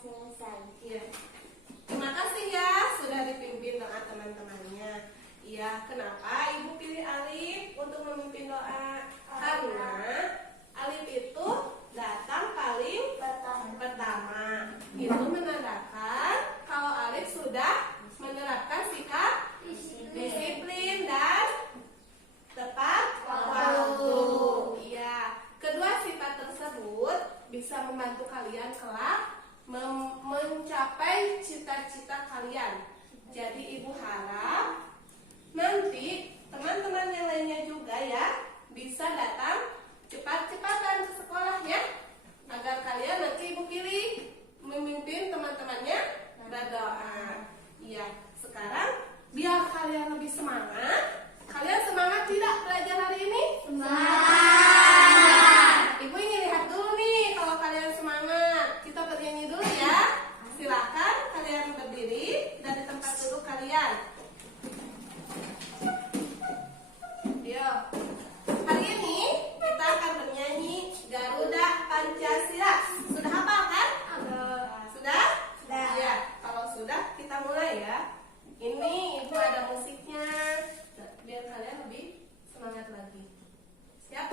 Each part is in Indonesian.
selesai. Iya. Terima kasih ya sudah dipimpin doa teman-temannya. Iya, kenapa Ibu pilih Alif untuk memimpin doa? Karena Alif itu datang paling pertama. Itu menandakan kalau Alif sudah menerapkan sikap disiplin dan tepat waktu. Iya. Kedua sifat tersebut bisa membantu kalian kelak mencapai cita-cita kalian. Jadi Ibu harap nanti teman-teman yang lainnya juga ya bisa datang cepat-cepatan ke sekolah ya, agar kalian nanti Ibu pilih memimpin teman-temannya berdoa. Iya, sekarang biar kalian lebih semangat. Kalian semangat tidak belajar hari ini? Semangat. Ibu ingin lihat dulu nih kalau kalian semangat. Kita bernyanyi dulu ya. Silakan kalian berdiri dari tempat duduk kalian. Yo. Hari ini kita akan bernyanyi Garuda Pancasila. Sudah hafal kan? Sudah? Sudah. Ya, kalau sudah kita mulai ya. Ini Ibu ada musiknya biar kalian lebih semangat lagi. Siap?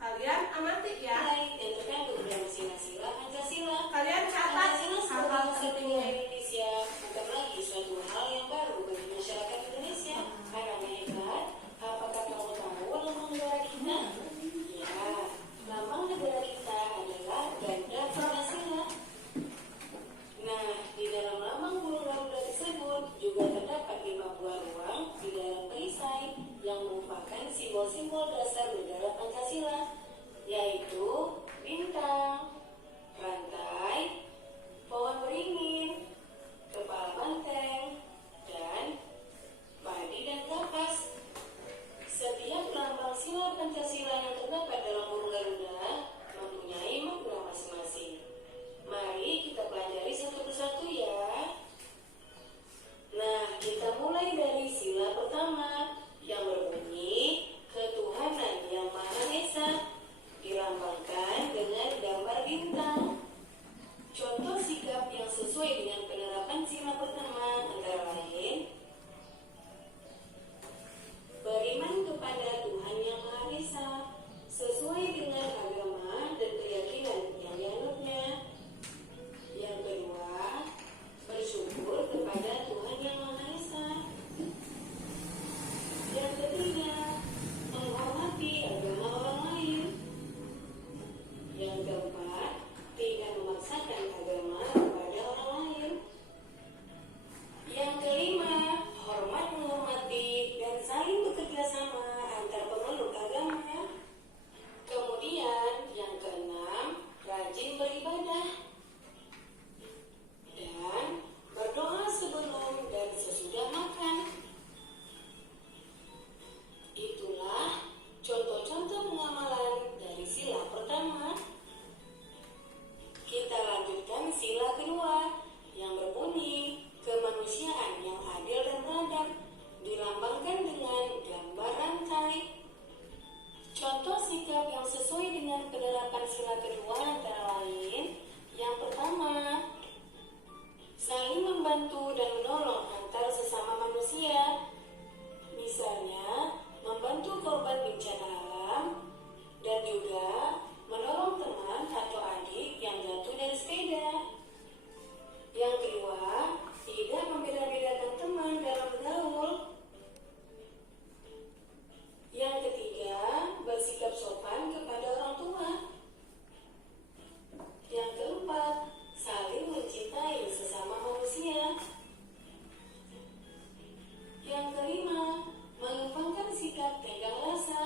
Kalian amati ya. Baik, yang terkandung dalam sila-sila Pancasila. Kalian catat Pancasila sebagai hal-hal satuan pentingnya. Indonesia bukan lagi suatu hal yang baru bagi masyarakat Indonesia. Karena hebat, apakah kamu tahu lambang negara kita? Ya, lambang negara kita adalah ganda Pancasila. Nah, di dalam lambang burung Garuda tersebut juga terdapat 5 buah ruang di dalam perisai yang merupakan simbol-simbol dasar negara Pancasila, yaitu bintang, rantai, pohon beringin, kepala banteng, dan padi dan kapas. Setiap lambang sila Pancasila yang terdapat dalam burung Garuda mempunyai makna masing-masing. Mari kita pelajari satu persatu ya. Nah, kita mulai dari sila pertama yang berbunyi ketuhanan yang Maha Esa, dilambangkan dengan gambar bintang. Contoh sikap yang sesuai dengan penerapan sila pertama antara lain beriman kepada Tuhan yang Maha Esa sesuai dengan agama dan keyakinan yang dianutnya. Yang kedua, bersyukur kepada Tuhan yang Maha Esa. Yang ketiga, menghormati agama orang lain. Yang keempat, tidak memaksakan agama kepada orang lain. Yang kelima, hormat menghormati dan saling bekerja sama antar pemeluk agama. Kemudian, yang keenam, rajin beribadah dan berdoa sebelum dan sesudah makan. Itulah contoh-contoh pengamalan dari sila pertama. Kita lanjutkan sila kedua yang berbunyi kemanusiaan yang adil dan beradab, dilambangkan dengan gambar rantai. Contoh sikap yang sesuai dengan penerapan sila kedua antara lain, yang pertama, saling membantu dan menolong antar sesama manusia. Misalnya, membantu korban bencana alam dan juga menolong teman atau adik yang jatuh dari sepeda. Yang kedua, tidak membeda-bedakan teman dalam bergaul. Yang ketiga, bersikap sopan kepada orang tua. Yang keempat, saling mencintai sesama manusia. Yang kelima, mengembangkan sikap tenggang rasa.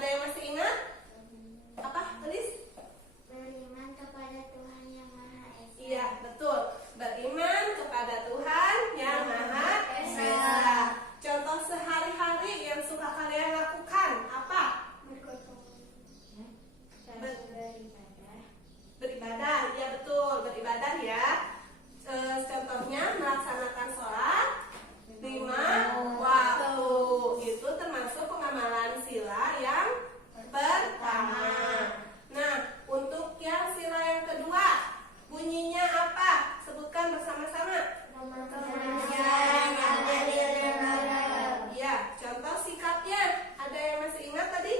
Ada yang masih ingat? Apa, tulis? Beriman kepada Tuhan yang Maha Esa. Iya, betul. Beriman kepada Tuhan yang Maha Esa. Contoh sehari-hari yang suka kalian lakukan apa? Beribadah. Ya betul, beribadah ya. Contohnya melaksanakan sholat 5 waktu. Itu termasuk pengamalan sila yang pertama. Nah, untuk yang sila yang kedua, bunyinya apa? Sebutkan bersama-sama. Ya, contoh sikapnya. Ada yang masih ingat tadi?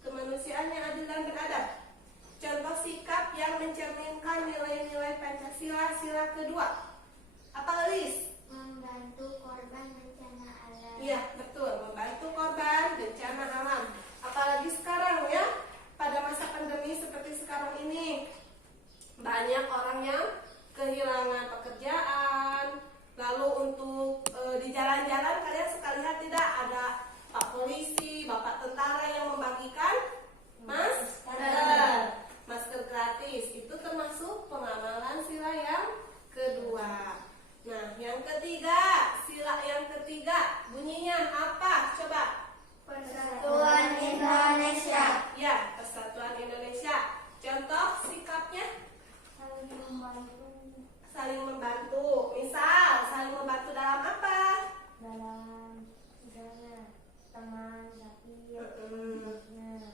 Kemanusiaan yang adil dan beradab. Contoh sikap yang mencerminkan nilai-nilai Pancasila sila kedua. Apa, Liz? Membantu korban bencana alam. Iya, betul. Membantu korban bencana alam. Apalagi sekarang ya, pada masa pandemi seperti sekarang ini, banyak orang yang kehilangan pekerjaan. Lalu untuk di jalan-jalan kalian suka lihat tidak ada Pak Polisi, Bapak Tentara yang membagikan masker gratis. Itu termasuk pengamalan sila yang kedua. Nah, yang ketiga, sila yang ketiga bunyinya apa? Coba. Persatuan Indonesia. Ya, Persatuan Indonesia. Contoh sikapnya saling membantu. Misal, saling membantu dalam apa? Dalam misalnya teman sakit.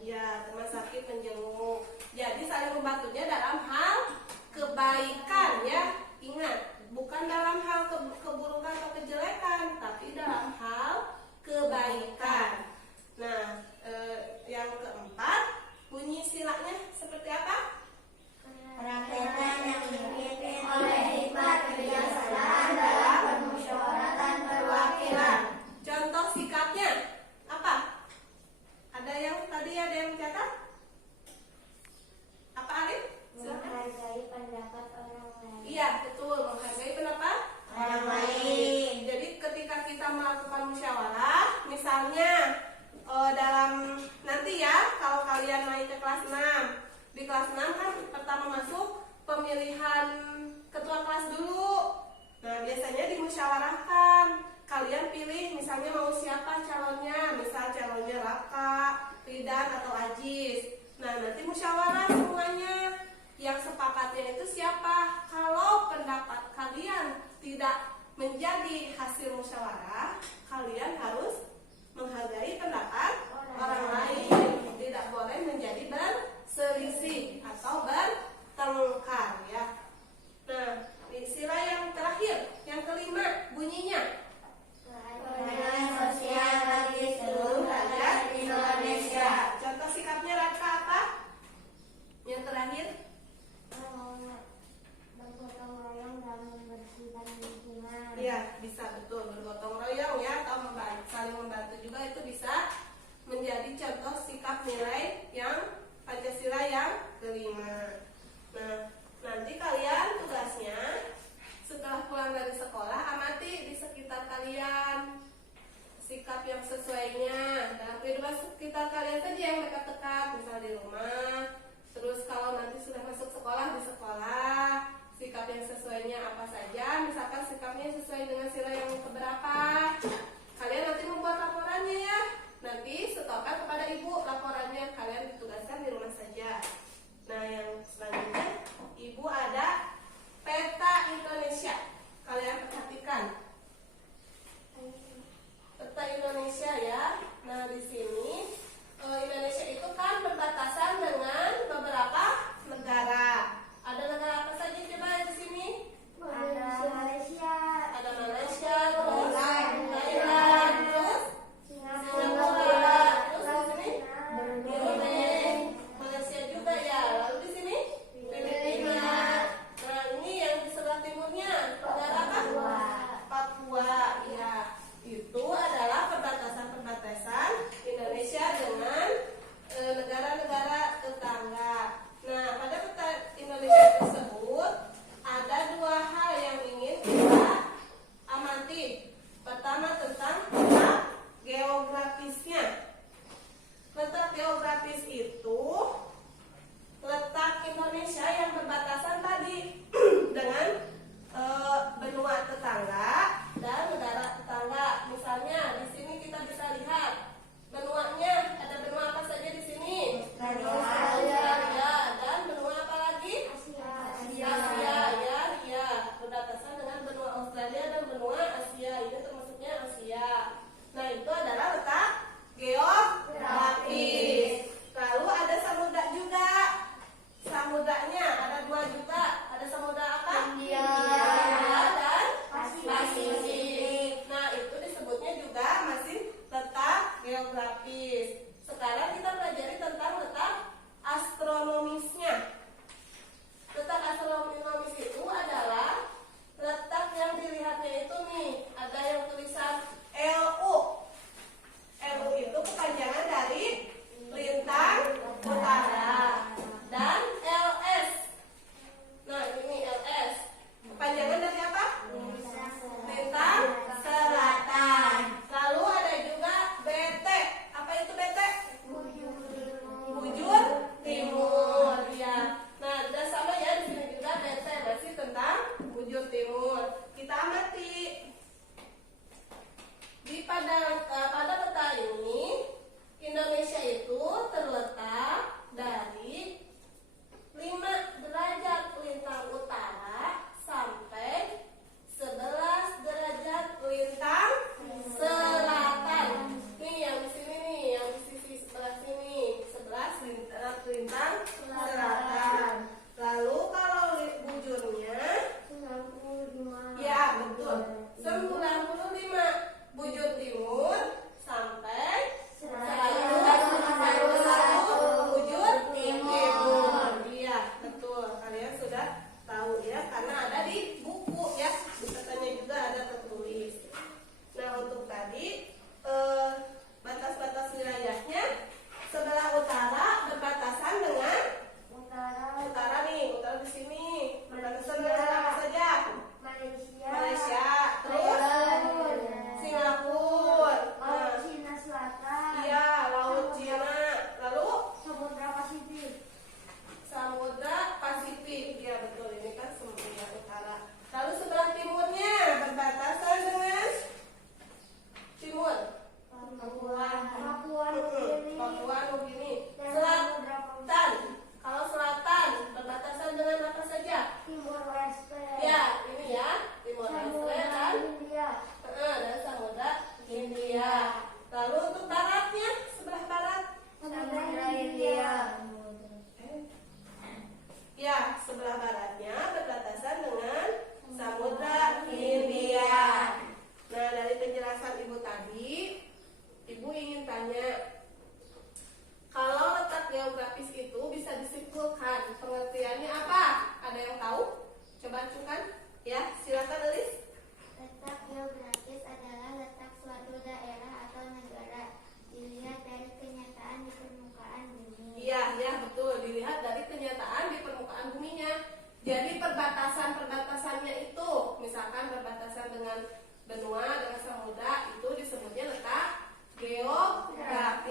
Ya, teman sakit menjenguk. Jadi saling membantunya dalam hal kebaikan ya. Ingat, bukan dalam hal keburukan atau kejelekan, tapi dalam hal kebaikan. Nah, yang keempat, bunyi silanya seperti apa? Kerakyatan yang dipimpin oleh hikmat kebijaksanaan dalam permusyawaratan perwakilan. Contoh sikapnya apa? Ada yang mencatat? Apa, Alif? Silakan. Menghargai pendapat orang lain. Iya, betul. Menghargai pendapat Orang lain. Jadi ketika kita melakukan musyawarah, misalnya dalam nanti ya, kalau kalian naik ke kelas 6, di kelas 6 kan pertama masuk pemilihan ketua kelas dulu. Nah, biasanya dimusyawarahkan. Kalian pilih misalnya mau siapa calonnya, misal calonnya Raka, Ridan atau Ajis. Nah, nanti musyawarah semuanya. Yang sepakatnya itu siapa? Kalau pendapat kalian tidak menjadi hasil musyawarah, kalian harus menghargai pendapat orang lain. Tidak boleh menjadi berselisih atau bertengkar ya. Nah, di sila yang terakhir, yang kelima, bunyinya Keadilan sosial bagi seluruh rakyat Indonesia. Contoh sikapnya Raka apa? Yang terakhir? Bergotong royong dalam membersihkan lingkungan. Iya, bisa betul, bergotong royong ya, atau saling membantu juga, itu bisa menjadi contoh sikap nilai yang Pancasila yang kelima. Nah, nanti kalian tugasnya setelah pulang dari sekolah, amati di sekitar kalian sikap yang sesuainya dalam kehidupan sekitar kalian saja yang dekat-dekat, misal di rumah. Terus kalau nanti sudah masuk sekolah, di sekolah sikap yang sesuainya apa saja. Misalkan sikapnya sesuai dengan sila yang keberapa, kalian nanti membuat laporannya ya. Nanti setorkan kepada ibu laporannya. Kalian ditugaskan di rumah saja. Nah, yang selanjutnya, ibu ada peta Indonesia. Kalian perhatikan peta Indonesia ya. Nah, di sini Indonesia itu kan berbatasan dengan beberapa negara. Ada negara apa saja coba di sini? Ada Malaysia. Ada Malaysia, terus Sekarang kita pelajari tentang letak astronomisnya. Letak astronomis itu adalah letak yang dilihatnya itu nih, ada yang tulisan LU. LU itu kepanjangan dari lintang utara. Dan LS. Nah, ini LS. Kepanjangan dari apa? Lintang selatan. Lalu ada juga BT. Apa itu BT? Bujur timur. Ya. Nah, sudah sama ya, di sini juga BT masih tentang bujur timur. Kita amati. Pada peta ini, Indonesia itu terletak dari 5 derajat lintang utara sampai 11 derajat lintang selatan. Nih yang di sini nih, yang di sisi sebelah sini, 11 derajat lintang selatan. Lalu kalau bujurnya, ya betul, 95 bujur timur sampai 101 bujur timur. Iya, betul. Kalian sudah tahu ya, karena ada di buku ya. Katanya juga ada tertulis. Nah, untuk tadi batas-batas wilayahnya, sebelah utara berbatasan dengan utara nih, utara di sini. Berbatasan dengan apa saja? Malaysia, terus Singapura, Cina Selatan, iya, Laut Cina, lalu Samudra Pasifik. Ya betul, ini kan semuanya utara. Lalu sebelah timurnya berbatasan dengan timur Papua Nugini. Selatan, kalau selatan berbatasan dengan apa saja? Timur Leste, Ya, ini ya, Timur Leste dan India, dan Samudra Hindia. Lalu untuk baratnya, sebelah barat, Samudra India, ya, sebelah baratnya berbatasan dengan Samudra Hindia. Nah, dari penjelasan Ibu tadi, Ibu ingin tanya, kalau letak geografis itu bisa disimpulkan, pengertiannya apa? Ada yang tahu? Coba acukan. Ya, silakan Elis. letak geografis adalah letak suatu daerah atau negara dilihat dari kenyataan di permukaan bumi. Iya, ya betul. Dilihat dari kenyataan di permukaan buminya. Jadi perbatasannya itu, misalkan berbatasan dengan benua, dengan samudra, itu disebutnya letak geografis.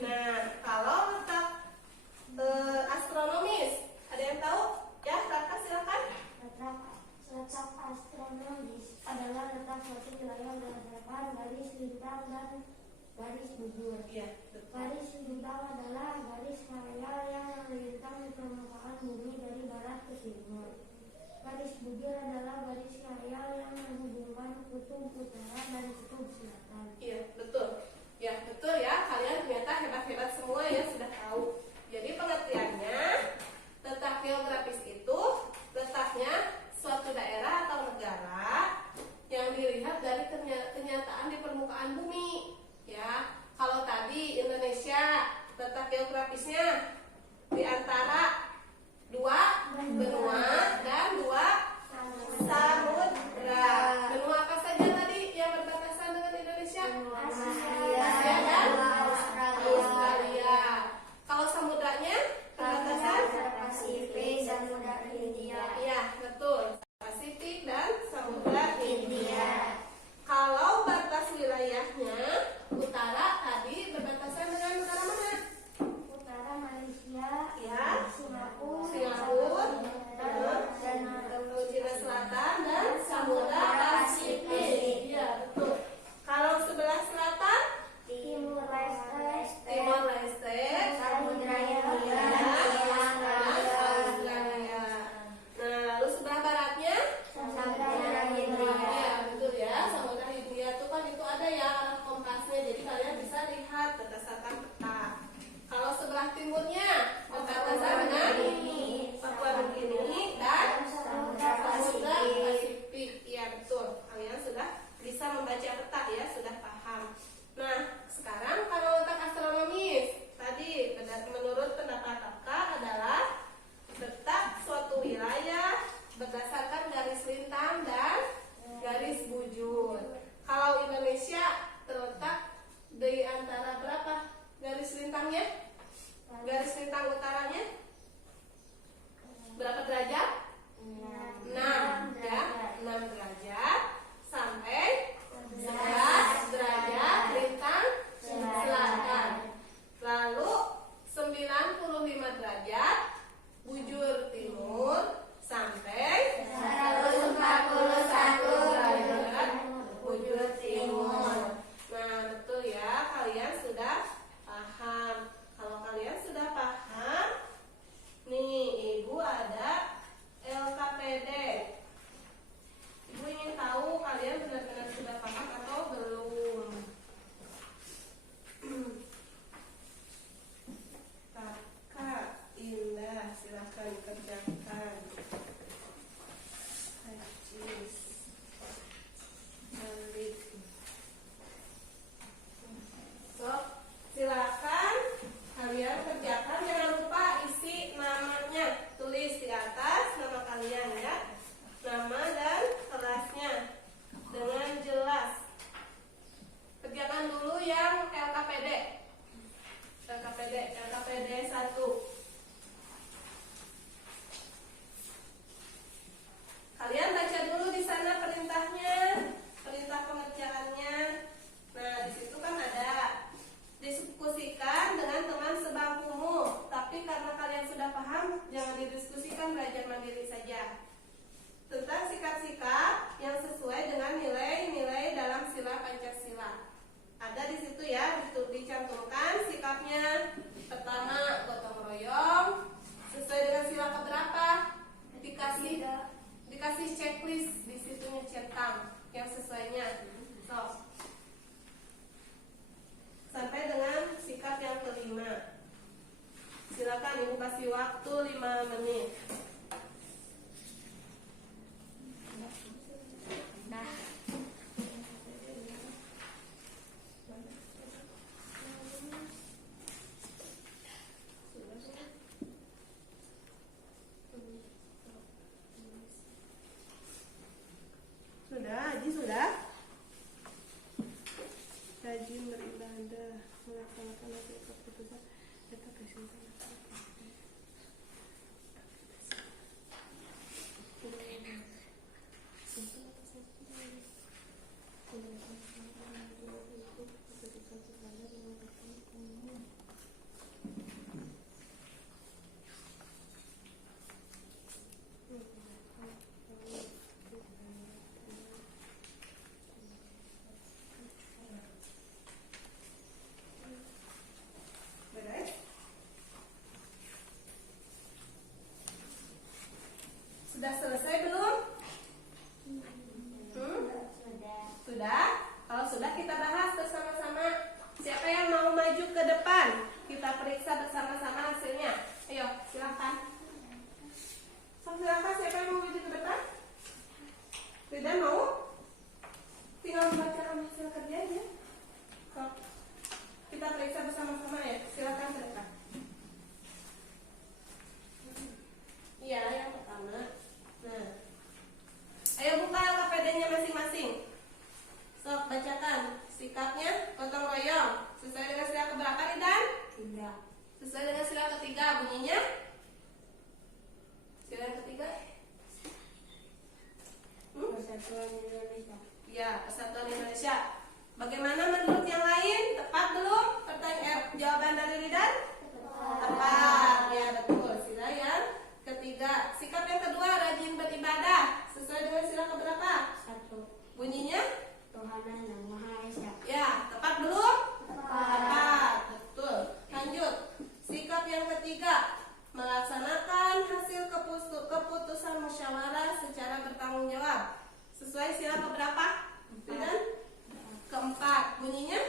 Nah, kalau letak astronomis, ada yang tahu? Ya, Raka silakan. Letak astronomis adalah letak suatu wilayah berdasarkan garis lintang dan garis bujur. Iya, betul. Garis lintang adalah garis areal yang melintang di permukaan bumi dari barat ke timur. Garis bujur adalah garis areal yang menghubungkan kutub utara dan kutub selatan. Iya, betul. Ya, betul ya. Kalian ternyata hebat-hebat semua ya, sudah tahu. Jadi pengertiannya, letak geografis itu letaknya suatu daerah atau negara yang dilihat dari kenyataan di permukaan bumi. Ya, kalau tadi Indonesia letak geografisnya di antara 2 benua dan 2 samudra. Benua apa saja tadi yang berbatasan dengan Indonesia? Asia dan Australia. Kalau samudranya berbatasan Pasifik, Samudra Hindia. Iya, betul. Pasifik dan Samudra Hindia. Kalau batas wilayahnya utara tadi berbatasan dengan negara mana? Utara Malaysia. lintangnya? Garis lintang utaranya berapa derajat? 6 ya, 6 derajat sampai 11 derajat lintang selatan. Lalu 95 derajat bujur timur sampai 141 derajat bujur timur. Nah, betul ya, kalian sudah paham. Kalau kalian sudah paham, nih Ibu ada LKPD. Ibu ingin tahu kalian benar-benar sudah paham atau belum? Kakak Indah, silahkan kerjakan. Hajiz, Alif. So, silakan kalian kerjakan. Jangan lupa isi namanya. Tulis di atas nama kalian ya. Nama dan kelasnya dengan jelas. Kerjakan dulu yang LKPD 1. Kalian baca dulu di sana perintahnya, perintah pengerjaannya. Nah, di situ kan ada diskusikan dengan teman sebangkumu. Tapi karena kalian sudah paham, jangan didiskusikan, belajar mandiri saja. Tentang sikap-sikap yang sesuai dengan nilai-nilai dalam sila Pancasila. Ada di situ ya, dicantumkan sikapnya. Pertama, gotong royong. Sesuai dengan sila keberapa? Dikasih checklist di situnya, centang yang sesuainya. So, sampai dengan sikap yang kelima. Silakan Ibu kasih waktu 5 menit. Sudah, Haji sudah? Rajin beribadah, melaksanakan hasil keputusan serta kesimpulan. Sudah selesai belum? Sudah? Kalau sudah kita bahas bersama-sama. Siapa yang mau maju ke depan? Kita periksa bersama-sama hasilnya. Ayo, silakan. Silakan, siapa yang mau maju ke depan? Tidak mau? Tinggal membacakan hasil kerjanya. Kita periksa bersama-sama ya. Silakan ke depan. Iya, yang pertama. Nah, ayo buka LKPD-nya masing-masing. Sok, bacakan. Sikapnya gotong royong. Sesuai dengan sila keberapa, Ridan? 3. Sesuai dengan sila ketiga, bunyinya? Sila yang ketiga? Persatuan Indonesia. Ya, Persatuan Indonesia. Bagaimana menurut yang lain? Tepat belum? Jawaban dari Ridan? Tepat. Ya, betul. Sila yang ketiga. Sikap yang kedua, rajin beribadah. Sesuai dengan sila keberapa? 1. Bunyinya? Tuhan yang Maha Esa. Ya, tepat belum? Tepat. Betul. Lanjut. Sikap yang ketiga, melaksanakan hasil keputusan musyawarah secara bertanggung jawab. Sesuai sila keberapa? Dan keempat. Bunyinya?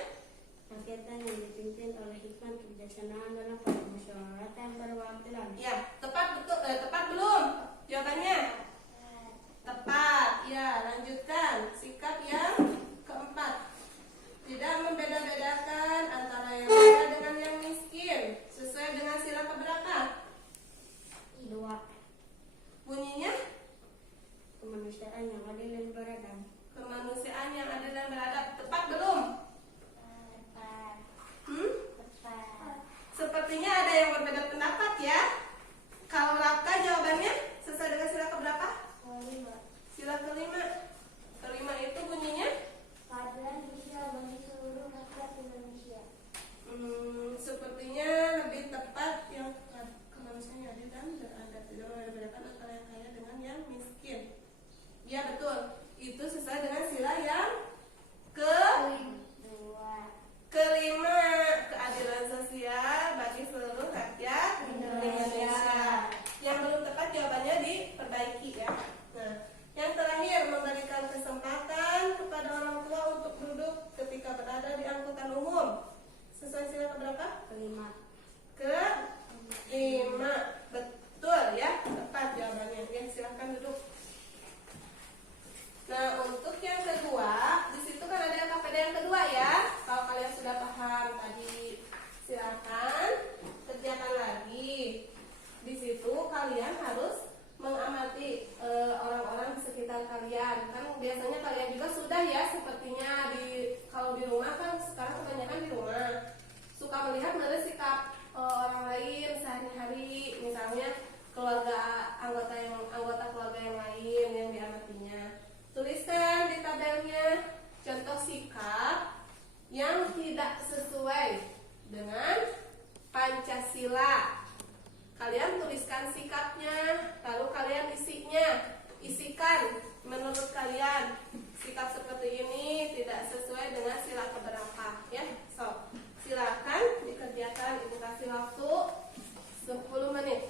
Kegiatan yang dipimpin oleh hikmat kebijaksanaan dalam permusyawaratan perwakilan. Ya, tepat betul. Tepat belum? Jawabannya? Tepat. Ya, lanjutkan. Sikap yang keempat, tidak membeda-bedakan antara yang kaya dengan yang miskin. Sesuai dengan sila keberapa? 2. Bunyinya? Kemanusiaan yang adil dan beradab. Kemanusiaan yang adil dan beradab. Tepat belum? Tepat. Hmm? Tepat. kelima. Kelima. Betul ya, tepat jawabannya. Ya, silahkan duduk. Nah, untuk yang kedua, di situ kan ada KPD yang kedua ya. Kalau kalian sudah paham tadi, silahkan kerjakan lagi. Di situ kalian harus mengamati orang-orang di sekitar kalian. Kan biasanya kalian juga sudah ya, sepertinya kalau di rumah kan sekarang kebanyakan di rumah suka melihat mana sikap orang lain sehari-hari, misalnya anggota keluarga yang lain yang diamatinya. Tuliskan di tabelnya contoh sikap yang tidak sesuai dengan Pancasila. Kalian tuliskan sikapnya, lalu kalian isikan menurut kalian sikap seperti ini tidak sesuai dengan sila keberapa ya. So, silakan dikerjakan, ibu kasih waktu 10 menit.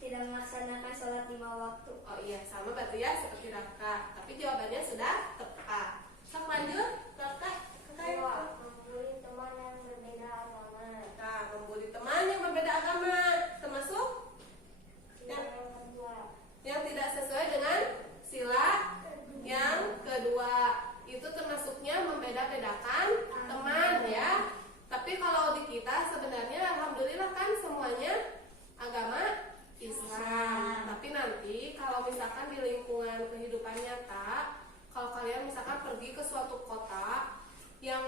tidak melaksanakan sholat 5 waktu. Oh iya, sama berarti ya seperti Raka. Tapi jawabannya sudah tepat. Sok lanjut, Raka. Dua, membuli teman yang berbeda agama. Nah, membuli teman yang berbeda agama termasuk Yang kedua, yang tidak sesuai dengan sila yang kedua. Itu termasuknya membeda-bedakan teman ya. Tapi kalau di kita sebenarnya alhamdulillah kan semuanya agama Islam. Tapi nanti kalau misalkan di lingkungan kehidupan nyata, kalau kalian misalkan pergi ke suatu kota yang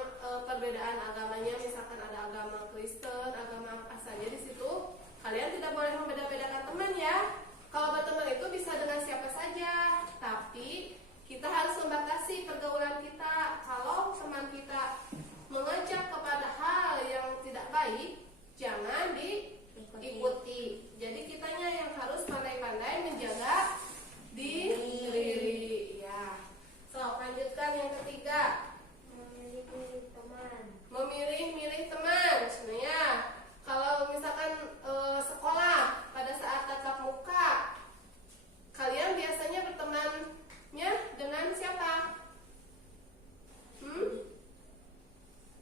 perbedaan agamanya misalkan ada agama Kristen, agama apa saja di situ, kalian tidak boleh membeda-bedakan teman ya. Kalau berteman itu bisa dengan siapa saja, tapi kita harus membatasi pergaulan kita. Kalau teman kita mengajak kepada hal yang tidak baik, jangan diikuti. Jadi kitanya yang harus pandai-pandai menjaga diri. Ya. So, lanjutkan yang ketiga. memilih teman. Memilih teman. Sebenarnya kalau misalkan sekolah pada saat tatap muka, kalian biasanya bertemannya dengan siapa?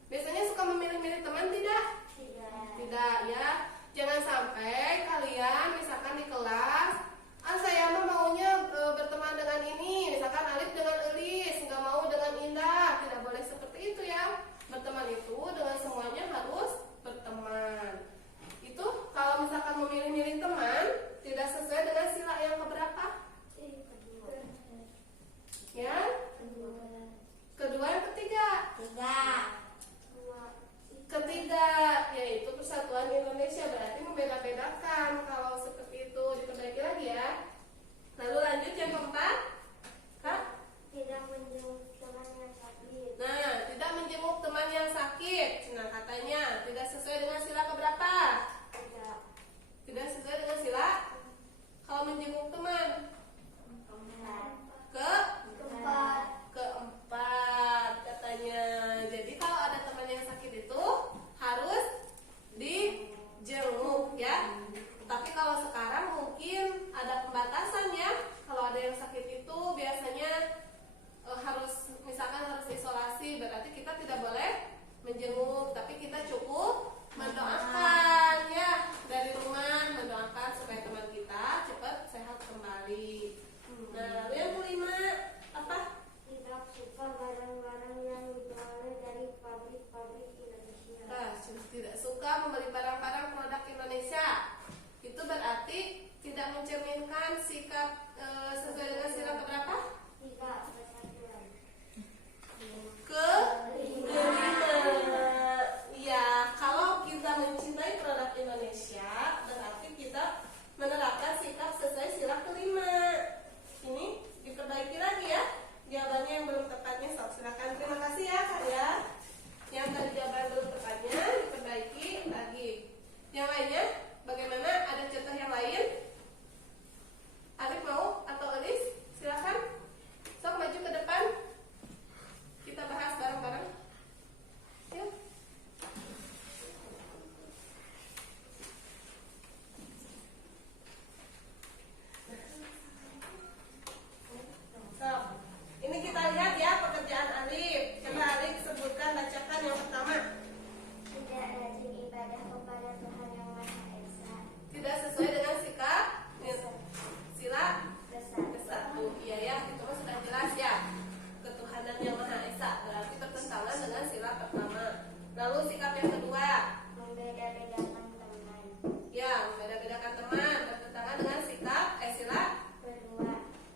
Biasanya suka memilih-milih teman tidak? Tidak ya. Jangan sampai kalian misalkan di kelas, saya maunya berteman dengan ini, misalkan Alif dengan Elis, nggak mau dengan Indah. Tidak boleh seperti itu ya. Berteman itu dengan semuanya harus berteman. Itu kalau misalkan memilih-milih teman tidak sesuai dengan sila yang keberapa? Ya? Kedua, yang ketiga. Ketiga, yaitu Persatuan Indonesia, berarti membeda-bedakan. Kalau seperti itu diperbaiki lagi ya. Lalu lanjut yang keempat. Kak? Tidak menjenguk teman yang sakit. Nah, tidak menjenguk teman yang sakit. Nah, katanya tidak sesuai dengan sila keberapa? Tidak sesuai dengan sila. Kalau menjenguk teman keempat katanya. Jadi kalau ada teman yang sakit itu harus dijenguk ya. Tapi kalau sekarang mungkin ada pembatasan ya. Kalau ada yang sakit itu biasanya misalkan harus isolasi, berarti kita tidak boleh menjenguk, tapi kita cukup mendoakan ya, dari rumah mendoakan supaya teman kita cepat sehat kembali. Nah, lalu yang kelima apa? Tidak suka barang-barang yang diperoleh dari pabrik-pabrik Indonesia. Nah, tidak suka membeli barang-barang produk Indonesia. Itu berarti tidak mencerminkan sikap sesuai dengan sila keberapa? Tidak persatuan. Kelima. Ya, kalau kita mencintai produk Indonesia, berarti kita menerapkan sikap sesuai sila kelima. Ini diperbaiki lagi ya. Jawabannya yang belum tepatnya, silakan. Terima kasih ya Kak ya. Yang tadi jawaban belum tepatnya diperbaiki lagi. Yang lainnya, bagaimana? Ada contoh yang lain? Arif mau atau Elis? Silakan. Sok maju ke depan. Kita bahas bareng-bareng. Yuk. So, ini kita lihat ya pekerjaan Alif. Coba Alif sebutkan, bacakan yang pertama. Tidak rajin ibadah kepada Tuhan yang Maha Esa. Tidak sesuai dengan sikap sila Kesatuan. Iya ya, itu mah sudah jelas ya. Ketuhanan yang Maha Esa berarti bertentangan dengan sila pertama. Lalu sikap yang kedua, Membeda-bedakan teman. ya membeda-bedakan teman, bertentangan dengan sikap sila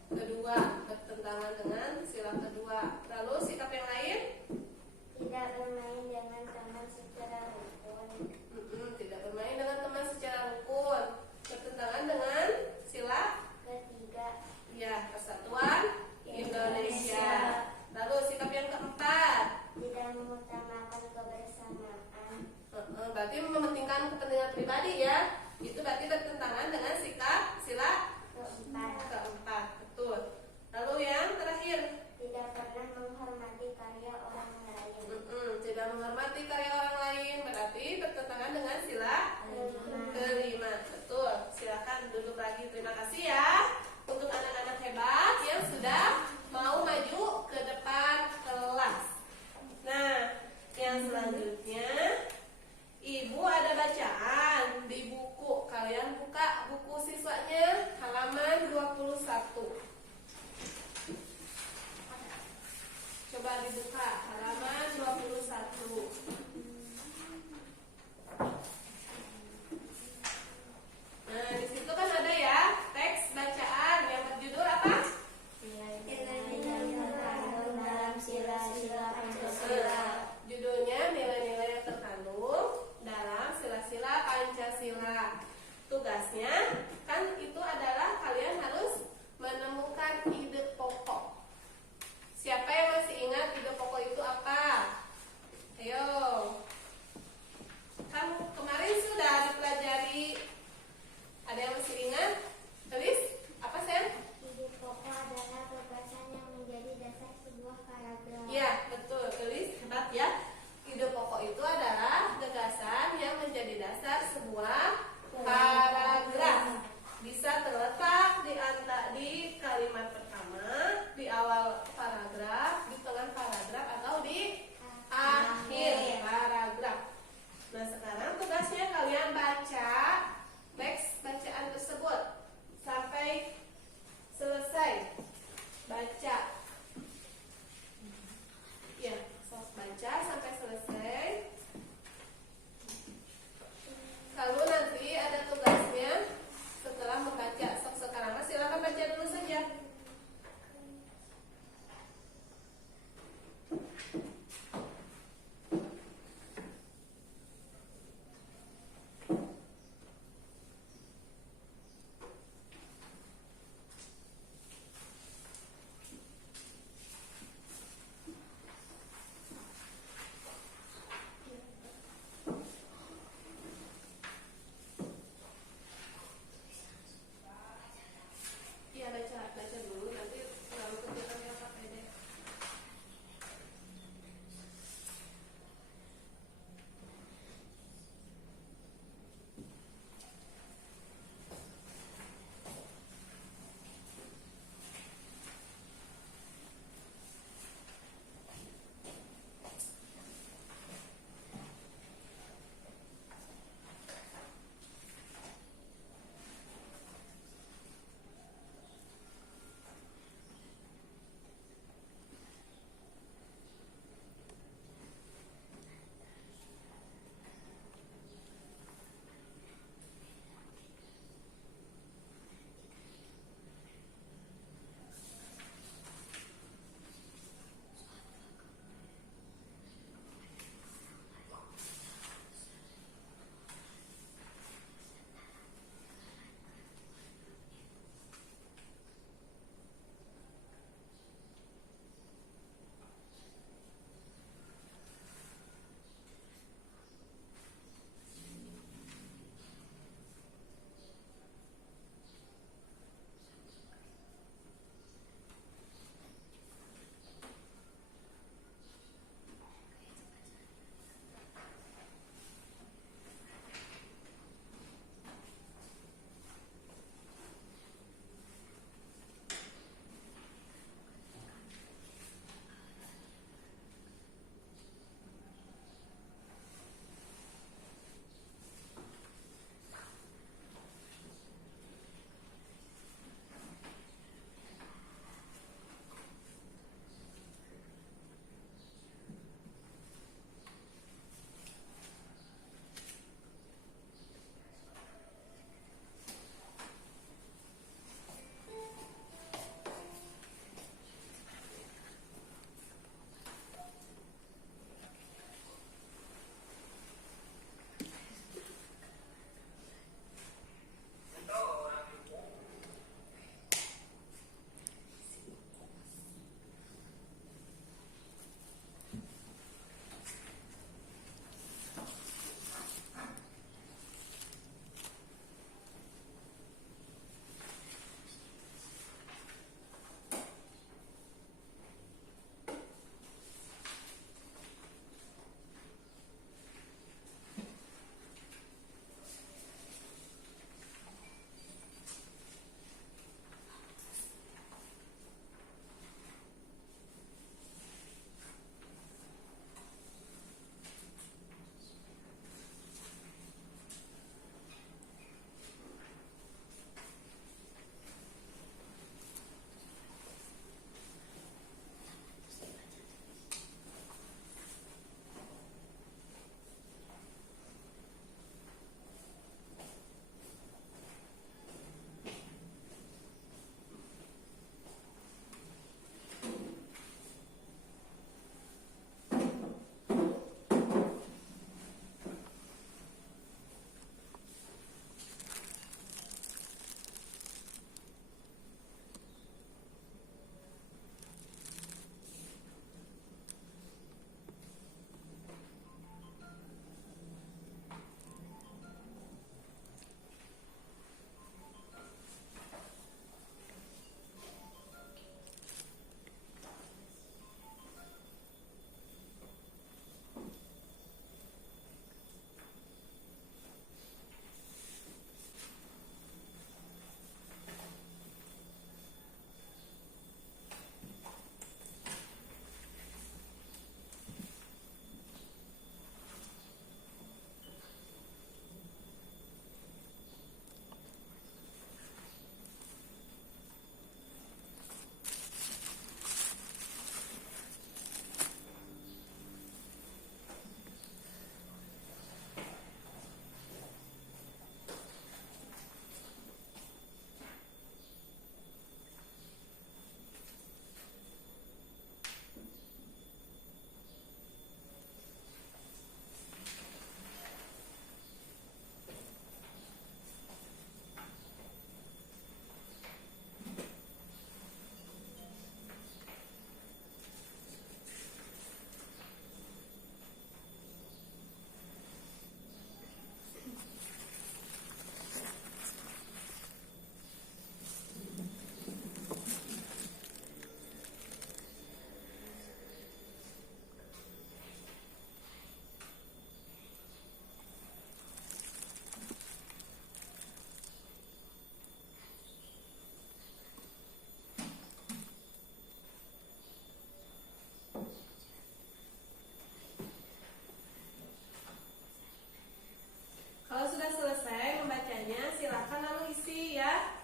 Kedua, bertentangan dengan sila kedua. Lalu sikap yang lain, tidak bermain dengan teman secara rukun. tidak bermain dengan teman secara rukun, bertentangan dengan sila Ketiga, ya Persatuan Indonesia. Lalu sikap yang keempat, tidak mengutamakan kebersamaan. berarti mementingkan kepentingan pribadi ya. Itu berarti bertentangan dengan sikap sila keempat. Betul. Lalu yang terakhir, Tidak pernah menghormati karya orang lain. tidak menghormati karya orang lain, berarti bertentangan dengan sila kelima. Betul. Silakan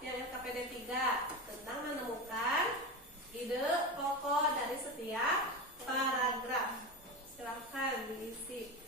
yang LKPD 3 tentang menemukan ide pokok dari setiap paragraf. Silahkan diisi.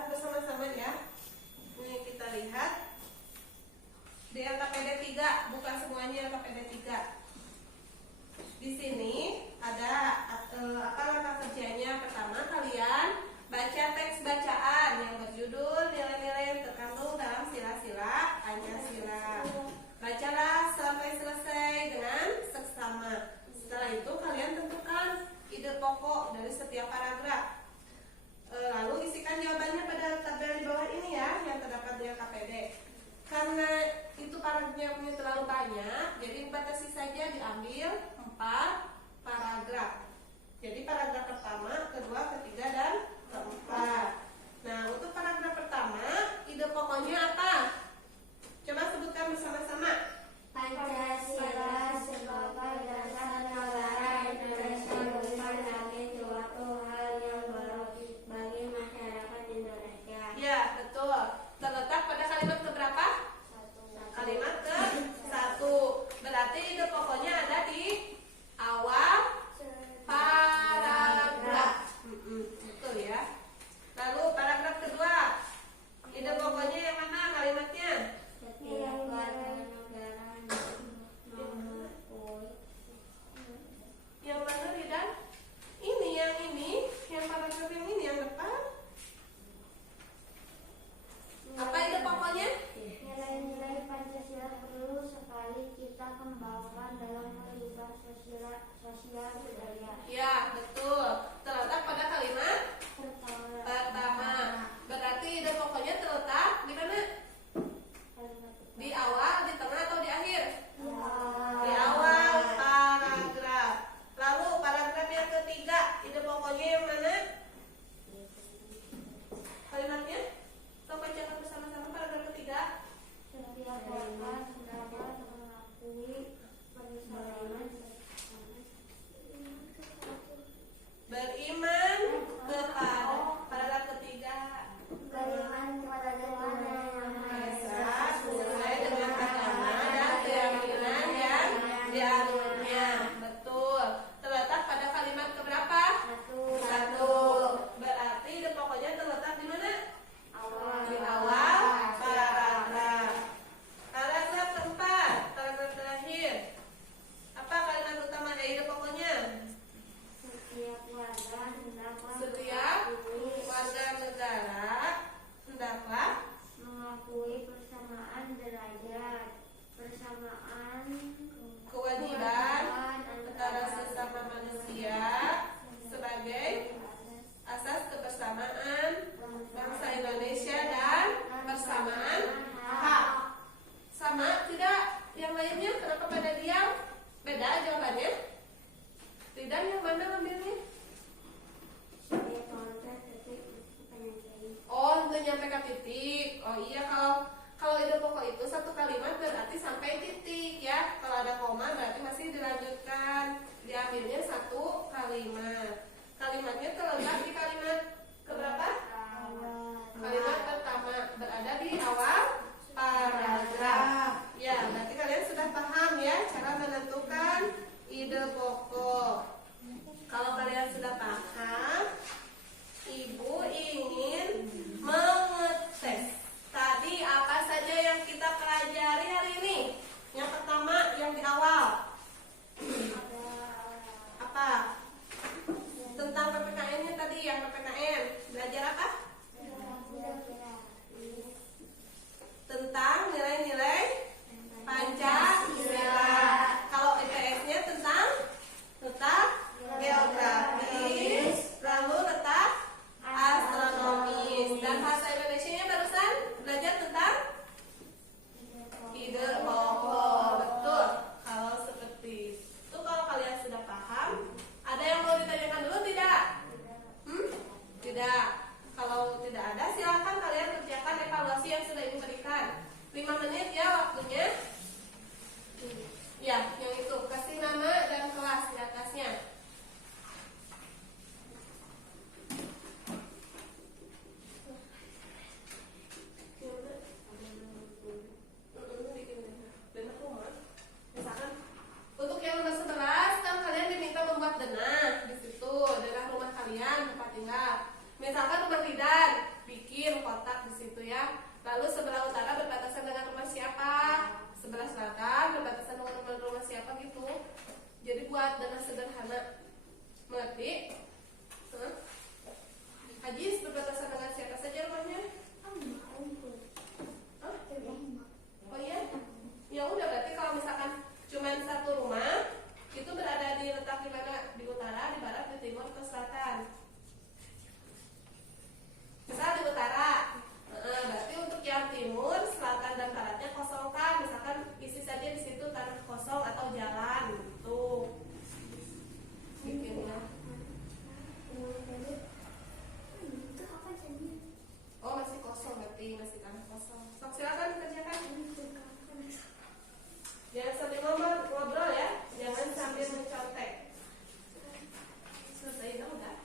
bahas bersama-sama ya. Ini kita lihat di LKPD 3, buka semuanya LKPD 3. Di sini ada apa langkah kerjanya. Pertama, kalian baca teks bacaan yang berjudul nilai-nilai yang terkandung dalam sila-sila Pancasila. Bacalah sampai selesai dengan seksama. Setelah itu kalian tentukan ide pokok dari setiap paragraf. Lalu isikan jawabannya pada tabel di bawah ini ya, yang terdapat di LKPD. Karena itu paragrafnya terlalu banyak, jadi batasi saja diambil 4 paragraf. Jadi paragraf pertama, kedua, ketiga, dan keempat. Nah, untuk penting masih tanah kosong. Sok silakan dikerjakan. Jangan sambil ngobrol ya, jangan sambil mencontek. Selesai dong udah.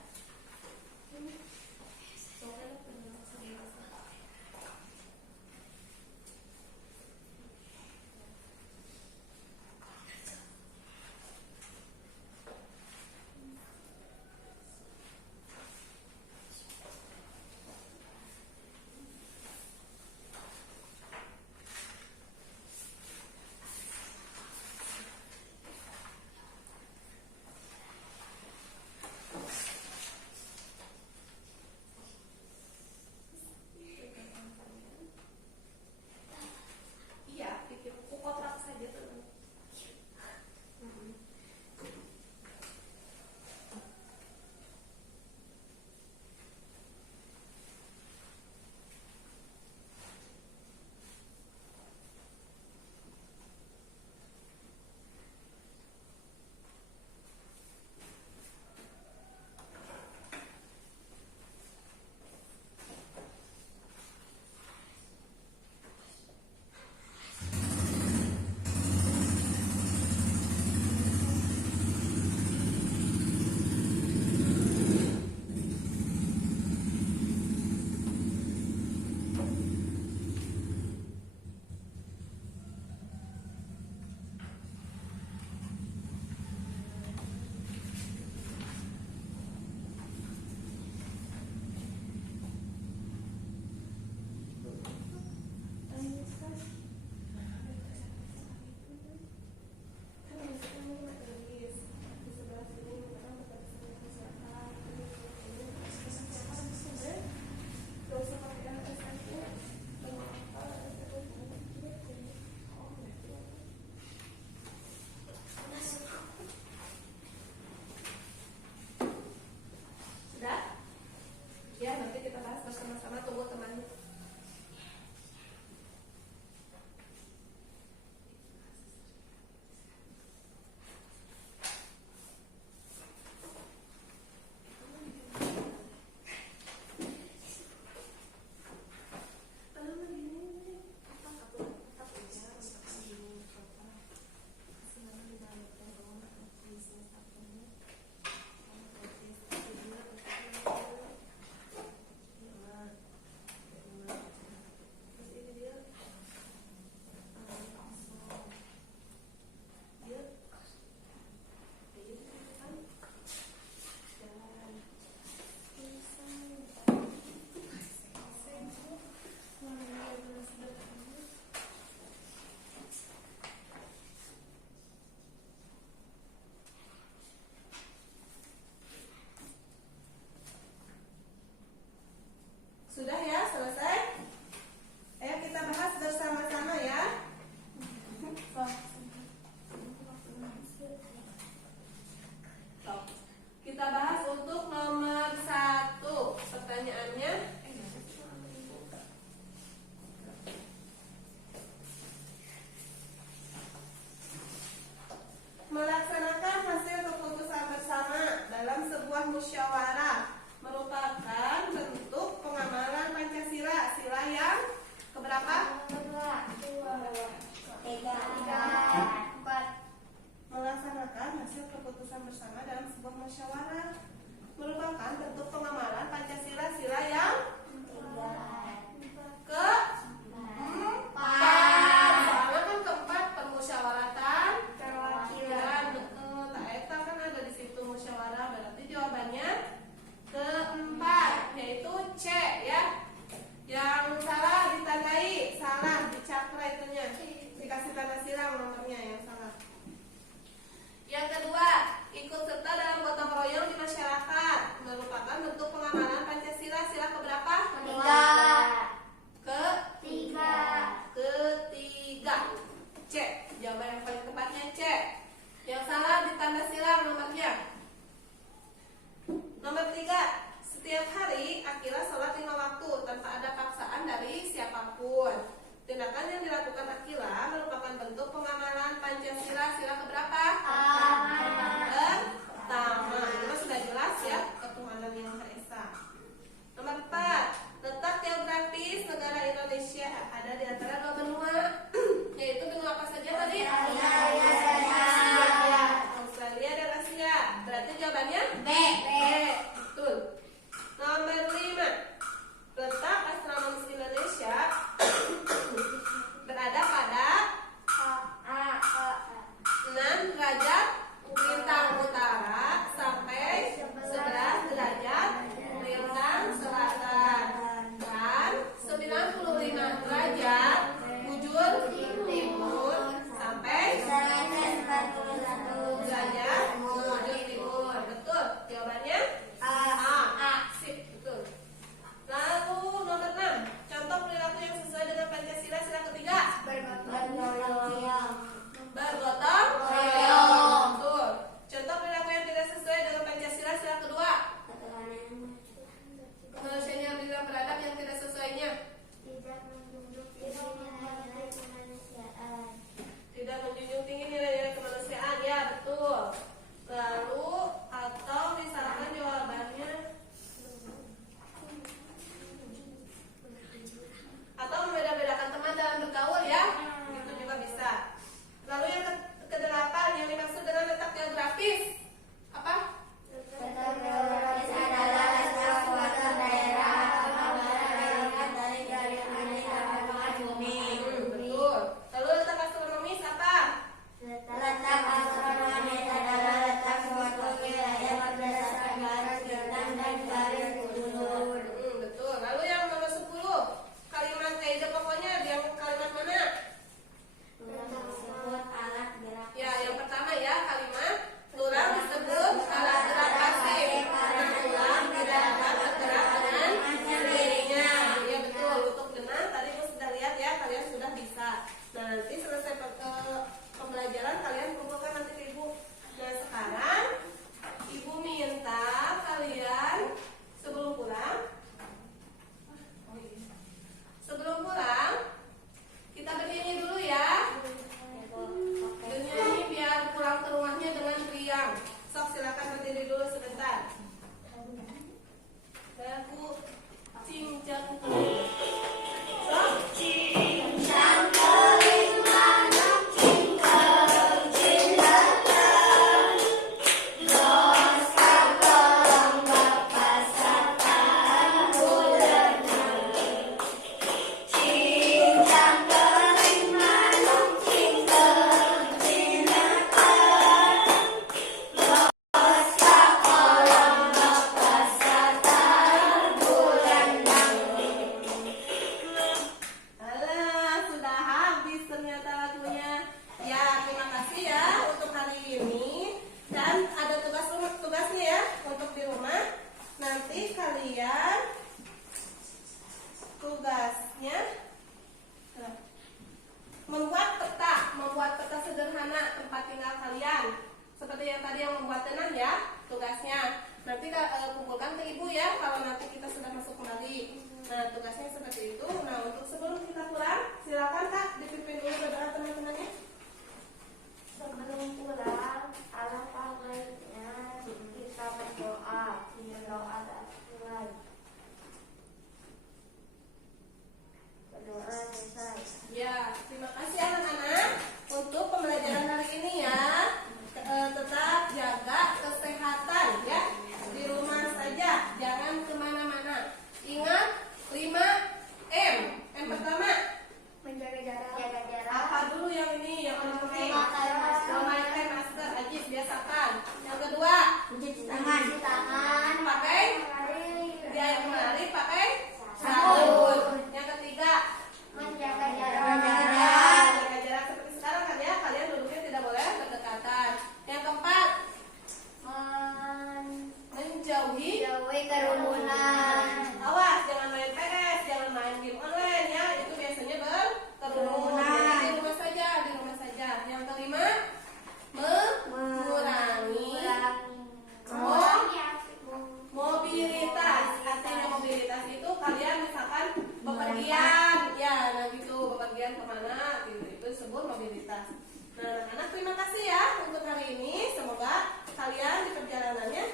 bepergian, ya, nah gitu, bepergian kemana, gitu, itu disebut mobilitas. Nah, anak-anak terima kasih ya untuk hari ini. Semoga kalian di perjalanannya